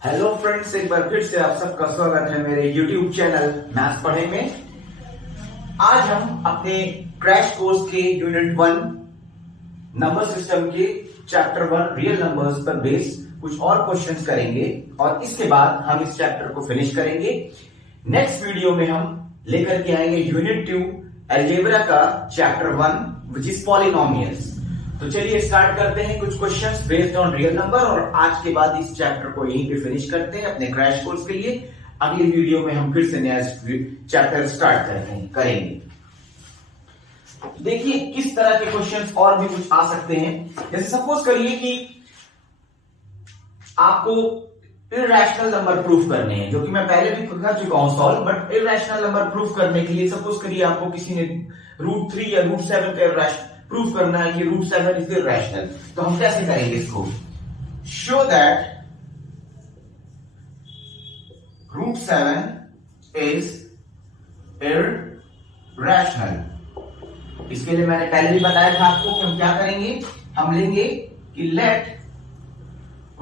Hello friends, एक बार फिर से आप सबका स्वागत है मेरे YouTube चैनल मैथ्स पढ़े में। आज हम अपने क्रैश कोर्स के यूनिट 1 नंबर सिस्टम के चैप्टर 1 रियल नंबर्स पर बेस कुछ और क्वेश्चंस करेंगे और इसके बाद हम इस चैप्टर को फिनिश करेंगे। नेक्स्ट वीडियो में हम लेकर के आएंगे यूनिट 2 अलजेब्रा का चैप्टर 1 विच इज पॉलिनोमियल्स। तो चलिए स्टार्ट करते हैं कुछ questions based on real number और आज के बाद इस चैप्टर को यहीं पे फिनिश करते हैं अपने क्रैश कोर्स के लिए। अगली वीडियो में हम फिर से नया चैप्टर स्टार्ट करेंगे। देखिए किस तरह के क्वेश्चंस और भी कुछ आ सकते हैं। जैसे सपोज करिए कि आपको इरैशनल नंबर प्रूफ करने हैं, जो कि मैं पहले भी कर चुका हूं solve, but irrational number proof करने के लिए सपोज करिए आपको किसी ने √3 या √7 का प्रूफ करना है कि √7 इज इरैशनल। तो हम कैसे करेंगे इसको? Show that √7 is irrational. इसके लिए मैंने पहले भी बताया था आपको कि हम क्या करेंगे। हम लेंगे कि let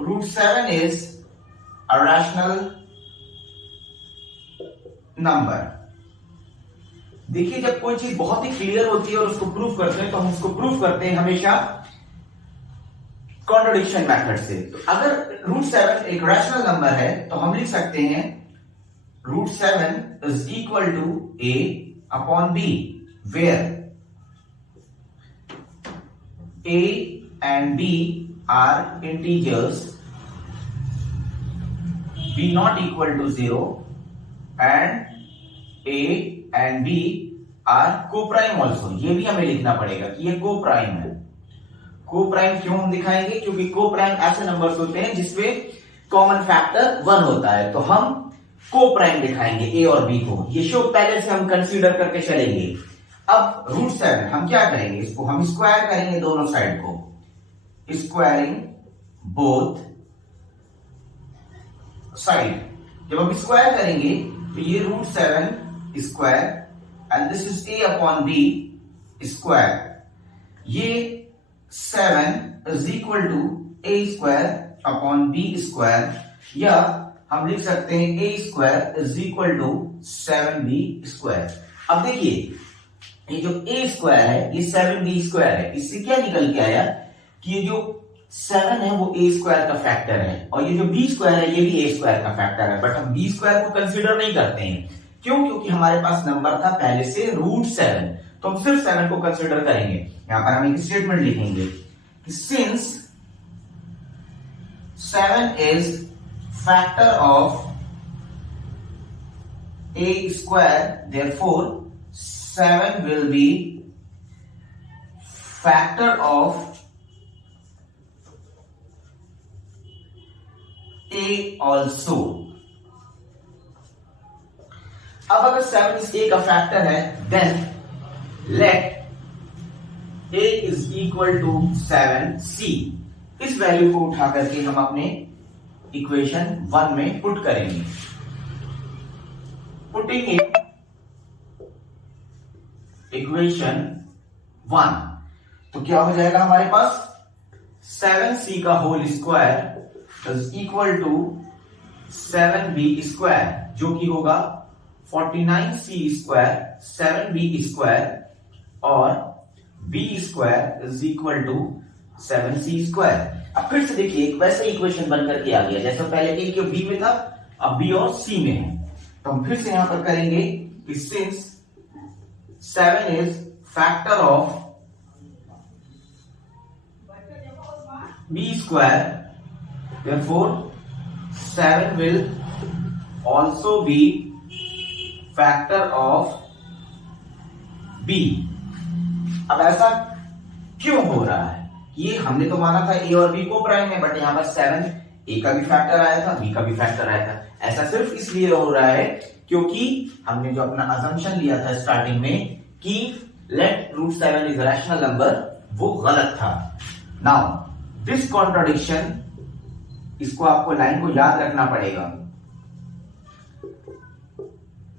√7 is a rational number. देखिए जब कोई चीज बहुत ही क्लियर होती है और उसको प्रूफ करते हैं तो हम उसको प्रूफ करते हैं हमेशा कॉन्ट्रडिक्शन मेथड से। तो अगर √7 एक रैशनल नंबर है तो हम लिख सकते हैं √7 is equal to a upon b, where a and b are integers, b not equal to 0 and a and b are co-prime also। ये भी हमें लिखना पड़ेगा कि ये co-prime है। co-prime क्यों हम दिखाएंगे? क्योंकि co-prime ऐसे नंबर्स होते हैं जिसमें कॉमन फैक्टर 1 होता है, तो हम co-prime दिखाएंगे a और b को। ये शो पहले से हम कंसीडर करके चलेंगे। अब √7 हम क्या करेंगे, इसको हम स्क्वायर करेंगे दोनों साइड को, स्क्वायरिंग बोथ साइड। जब हम स्क्वायर करेंगे तो ये √7 square and this is a upon b square. ये 7 is equal to a square upon b square, या हम लिख सकते हैं a square is equal to 7b square. अब देखिए ये जो a स्क्वायर है ये 7b स्क्वायर है। इससे क्या निकल के आया कि ये जो 7 है वो a स्क्वायर का फैक्टर है और ये जो b स्क्वायर है ये भी a स्क्वायर का फैक्टर है, बट हम b स्क्वायर को कंसीडर नहीं करते हैं। क्यों? क्योंकि हमारे पास नंबर था पहले से √7, तो हम सिर्फ 7 को कंसीडर करेंगे। यहां पर हम एक स्टेटमेंट लिखेंगे कि since 7 is factor of a square, therefore 7 will be factor of a also। अब अगर 7 इस a का फैक्टर है then let a is equal to 7c। इस वैल्यू को उठा करके हम अपने इक्वेशन 1 में पुट करेंगे। पुटिंग इन इक्वेशन 1 तो क्या हो जाएगा हमारे पास 7c का whole square is equal to 7b square, जो कि होगा 49c स्क्वायर 7b स्क्वायर और b square is equal to 7c square. अब फिर से देखिए एक वैसा इक्वेशन बनकर के आ गया जैसा पहले a के b में था, अब b और c में है। तो हम फिर से यहां पर करेंगे कि since 7 is factor of b square, therefore 7 will also be factor of b। अब ऐसा क्यों हो रहा है? ये हमने तो माना था a और b को प्राइम है, बट यहां पर 7 a का भी फैक्टर आया था, b का भी फैक्टर आया था। ऐसा सिर्फ इसलिए हो रहा है क्योंकि हमने जो अपना अजम्पशन लिया था स्टार्टिंग में कि लेट √7 इज रैशनल नंबर, वो गलत था। नाउ दिस कॉन्ट्रडिक्शन, इसको आपको लाइन को याद रखना पड़ेगा,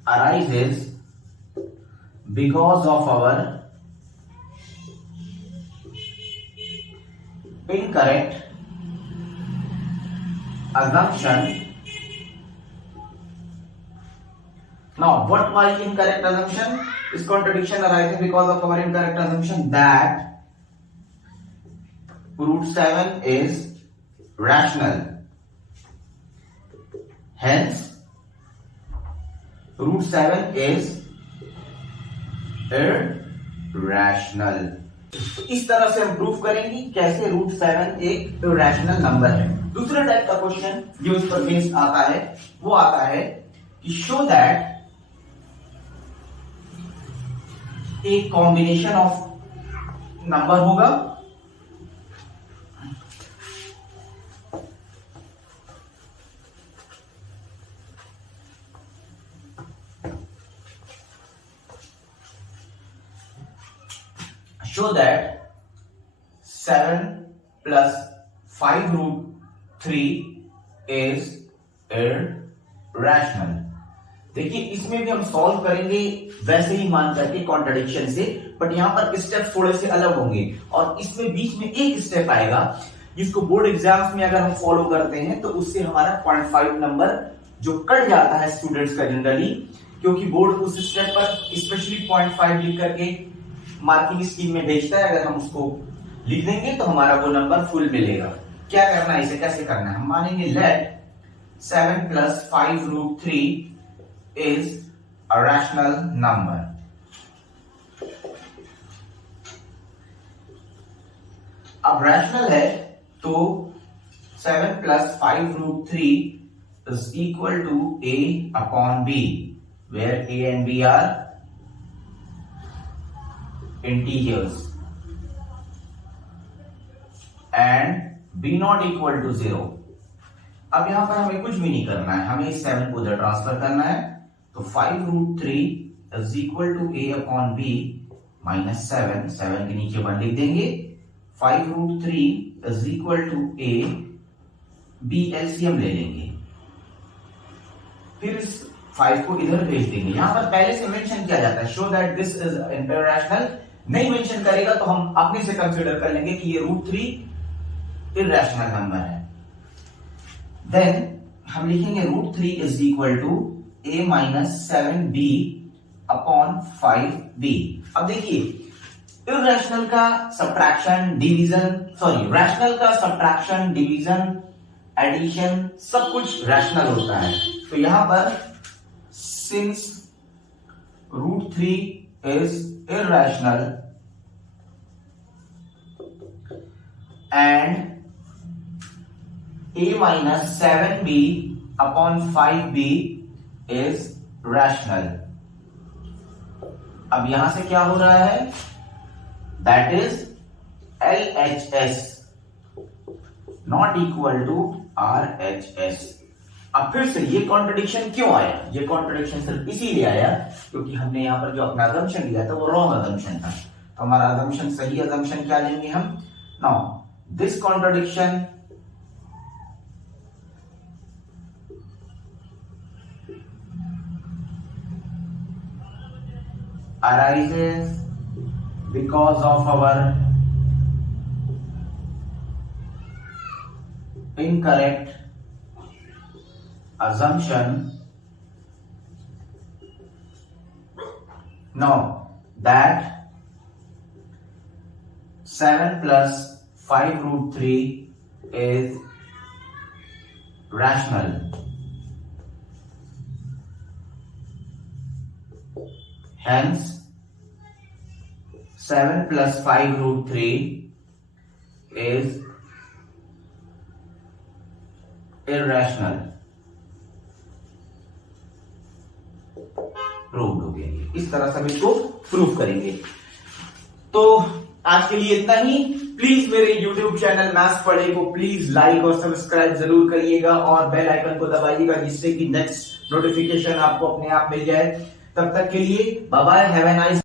arises because of our incorrect assumption. Now, what was incorrect assumption? This contradiction arises because of our incorrect assumption that root 7 is rational. Hence, root 7 is irrational. इस तरह से हम प्रूफ करेंगे कैसे रूट 7 एक इरेशनल नंबर है। दूसरे type का क्वेश्चन जो इस पर बेस्ड आता है वो आता है कि शो दैट एक कॉम्बिनेशन ऑफ नंबर होगा show that 7 plus 5 root 3 is irrational। देखिए इसमें भी हम सॉल्व करेंगे वैसे ही मान करके कॉन्ट्रडिक्शन से, बट यहां पर स्टेप थोड़े से अलग होंगे और इसमें बीच में एक स्टेप आएगा जिसको बोर्ड एग्जाम्स में अगर हम फॉलो करते हैं तो उससे हमारा 0.5 नंबर जो कट जाता है स्टूडेंट्स का जनरली, क्योंकि बोर्ड उस स्टेप पर स्पेशली 0.5 लिख करके मार्किंग स्कीम में भेजता है। अगर हम उसको लिख देंगे तो हमारा वो नंबर फुल मिलेगा। क्या करना है, इसे कैसे करना है, हम मानेंगे late 7 plus 5 root 3 is a rational number। अब रैशनल है तो 7 plus 5 root 3 is equal to a upon b, where a and b are integers and b not equal to 0। अब यहां पर हमें कुछ भी नहीं करना है, हमें इस 7 को उधर ट्रांसफर करना है। तो 5 root 3 is equal to a upon b minus 7, 7 के नीचे 1 लिख देंगे। 5 root 3 is equal to a, b LCM ले लेंगे, फिर इस 5 को इधर भेज देंगे। यहां पर पहले से मेंशन किया जाता है show that this is irrational, नहीं मेंशन करेगा तो हम अपने से कंसीडर कर लेंगे कि ये रूट 3 इररेशनल नंबर है। देन हम लिखेंगे root 3 is equal to a minus 7b upon 5b। अब देखिए इररेशनल का सब्ट्रैक्शन डिवीजन, सॉरी रैशनल का सब्ट्रैक्शन डिवीजन एडिशन सब कुछ रैशनल होता है। तो यहां पर since root 3 is irrational and a minus 7b upon 5b is rational। अब यहां से क्या हो रहा है, that is LHS not equal to RHS। अब फिर से ये कॉन्ट्रडिक्शन क्यों आया, ये कॉन्ट्रडिक्शन सिर्फ इसीलिए आया क्योंकि हमने यहां पर जो अपना अजम्पशन लिया था वो रॉन्ग अजम्पशन था। तो हमारा अजम्पशन सही अजम्पशन क्या लेंगे हम, now this contradiction arises because of our incorrect assumption now that 7 plus 5 root 3 is rational। Hence 7 plus 5 root 3 is irrational। Prove हो गया। इस तरह से हम इसको प्रूव करेंगे। तो आज के लिए इतना ही। प्लीज मेरे YouTube चैनल मैथ्स पढ़े को प्लीज लाइक और सब्सक्राइब जरूर करिएगा और बेल आइकन को दबाइएगा जिससे कि नेक्स्ट नोटिफिकेशन आपको अपने आप मिल जाए। तब तक के लिए bye bye, have a nice